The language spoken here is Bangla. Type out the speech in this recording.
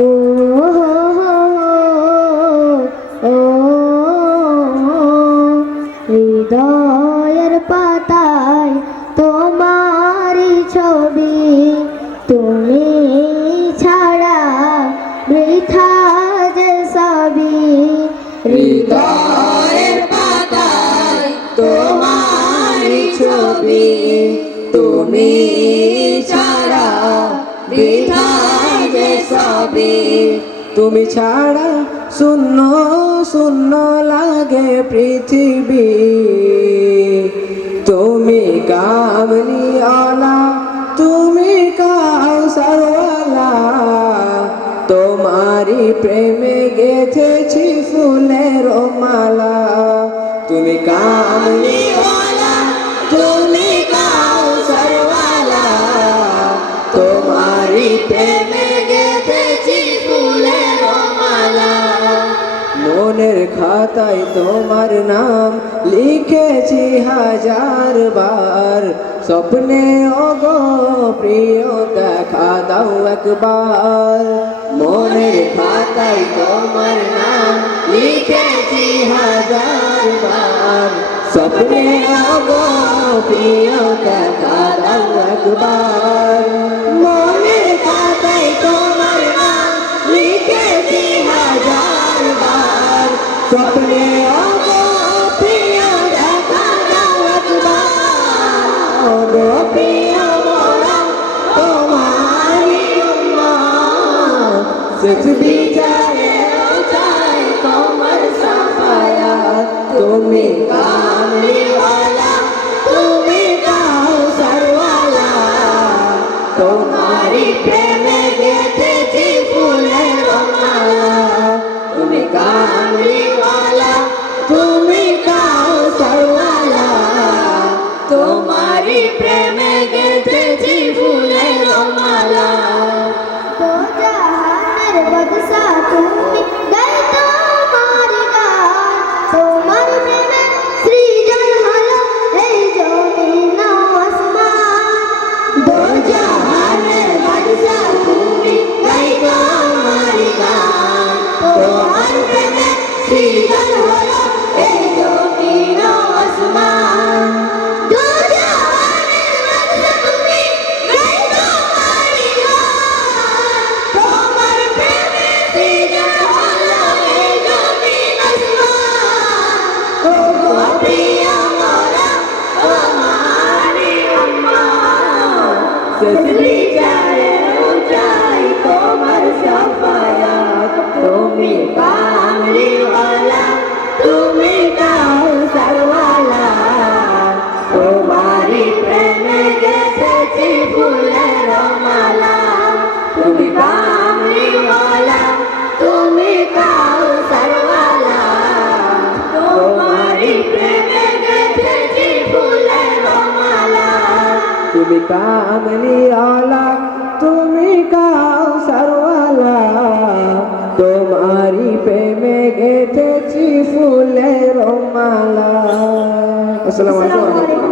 ও ও হৃদয়ের পাতায় তোমারই ছবি, তুমি ছাড়া বৃথা যে সবই। হৃদয়ের পাতায় তোমারই ছবি, তুমি ছাড়া বৃথা যে সবই। তুমি ছাড়া শূন্য শূন্য লাগে পৃথিবী, তুমি কামলিওয়ালা, তুমি কাউসারওয়ালা, তোমারি প্রেমে গেথেছি ফুলের মালা। তুমি কামলিওয়ালা, তুমি কাউসারওয়ালা, তোমারি প্রেমে গেথেছি ফুলের মালা। মনের খাতায় তোমার নাম লিখেছি হাজার বার, স্বপ্নে ওগো প্রিয় দেখা দাও একবার। মনের খাতায় তোমার নাম লিখেছি হাজার বার, স্বপ্নে ওগো প্রিয় দেখা দাও একবার। মনের খাতায় তোমার নাম লিখেছি হাজার বার, স্বপ্নে ওগো প্রিয় দেখা দাও একবার। ওগো প্রিয় মোরা তোমারি উম্মত, শেষ বিচারেও চাই তোমার সাফায়াত। তুমি কামলিওয়ালা, তুমি কাউসারওয়ালা, তোমারি প্রেমে গেথেছি ফুলের মালা। তুমি কামলিওয়ালা, তুমি কাউসারওয়ালা, তোমারি প্রেমে গেথেছি ফুলের মালা। তো জাহানের বাদশা তুমি, গাই তোমার গান, তোমার প্রেমে সৃজন হলো এই জমিন ও আসমান। দো জাহানের বাদশা তুমি, গাই তোমার গান, তোমার প্রেমে সৃজন হলো এই জমিন ও আসমান। দো জাহানের বাদশা তুমি, গাই তোমার গান, তোমার প্রেমে সৃজন হলো এই জমিন আসমান। ওগো প্রিয় মোরা তোমারি উম্মত, শেষ বিচারেও চাই তোমার সাফায়াত। তুমি কামলিওয়ালা, তুমি কাউসারওয়ালা, তোমারি প্রেমে গেথেছি ফুলের মালা। তুমি কামলিওয়ালা, তুমি কাউসারওয়ালা, তোমারি প্রেমে গেথেছি ফুলের মালা। তুমি কামলিওয়ালা, তুমি কাউসারওয়ালা, তোমারি প্রেমে গেথেছি ফুলের মালা। আসসালামু আলাইকুম।